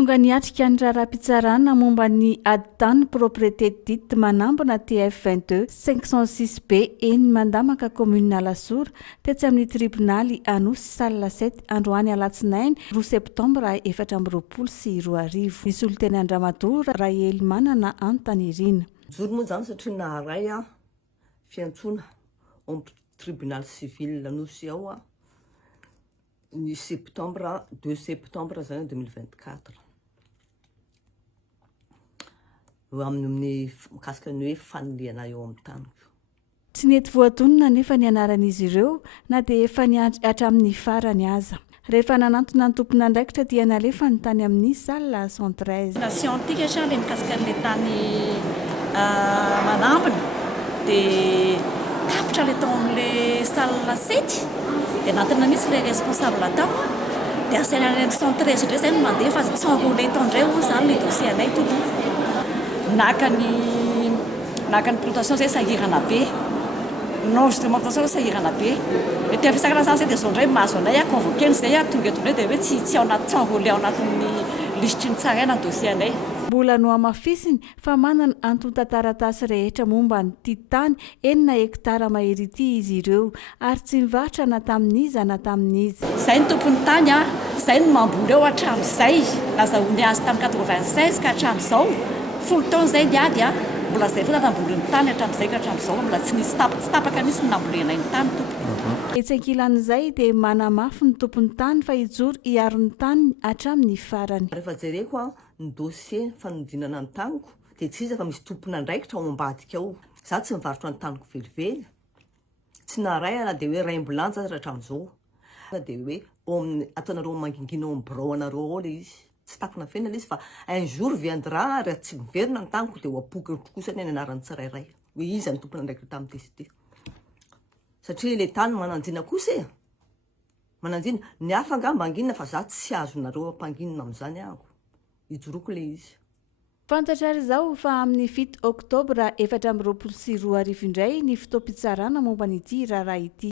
tonga niatrika ny raharaham-pitsarana momba ny adi-tany propriété dite manambona TF22 506 B eny Mandamaka commune Lasoura tetsy amin'ny tribonaly Anosy salle 7 androany alatsinainy 2 septembre 2024. Nisy olon-teny Andramatoa Raely manana anontany Joro moa zany satria naharay fiantsona ao tribunal civil Anosy ao ny septembre 2 septembre zany 2024 amin'ny mikasika ny hoe faniliana eo amin'ny taniko. Tsy nety voatonona nefa ny anaran'izy ireo na dia efa niandry hatramin'ny farany aza. Rehefa nanantona ny tompona andraikitra dia nalefa ny tany amin'ny salle 113. Scientifique sa le mikasika ny tany manambona dia tapitra le tao amin'le salle 7 dia nantona mihitsy le responsable tao dia asaina ny 113 indray zay no mandeha fa sans rouler tao indray ho zany le dossier anay to naka ny plantation zay sahirana be non-justement plantation sahirana be dia fisakana zany zay dia zao indray mahazo anay convoqué zay tonga dia hoe tsy ao anaty sans rouler ao anatin'ny listre ny tsaraina ny dossier anay. Mbola no amafisiny fa manana antonta taratasy rehetra momba ny titany enina hektara mahery ity izy ireo ary tsy mivarotra na tamin'iza na tamin'iza. Zay ny tompony tany zay no mamboly eo hatramin'izay nazahoany azy tamin'ny 96 ka hatramin'izao folo taona zay niady mbola zay foana namboly ny tany hatramin'izay ka hatramin'izao mbola tsy nisy tsy tapaka mihitsy ny nambolena ny tany tompony. Etsy ankilan'izay dia manamafy ny tompony tany fa hijoro hiaro ny tany hatramin'ny farany. Rehefa jereko ny dossier fanodinana ny taniko dia tsy iza fa misy tompona andraikitra ao ambadika ao. Za tsy mivarotra ny taniko velively tsy naray na dia hoe ray ambulance aza hatramin'izao na dia hoe ataonareo mangingina ao amin'ny birao anareo ao le izy tsy tapona fena le izy fa un jour viendra raha tsy miverina ny taniko dia ho apoky kosany ny anarany tsirairay hoe iza ny tompona andraikitra tamin'ity sy ity. Satria le tany mananjina kosa mananjina ny hafa nga manginina fa za tsy azonareo ampanginina amin'izany ahako hijoroko le izy. Fantatra ry zao fa amin'ny 7 oktobra 2024 indray ny fotoam-pitsarana momba n'ity raharaha ity.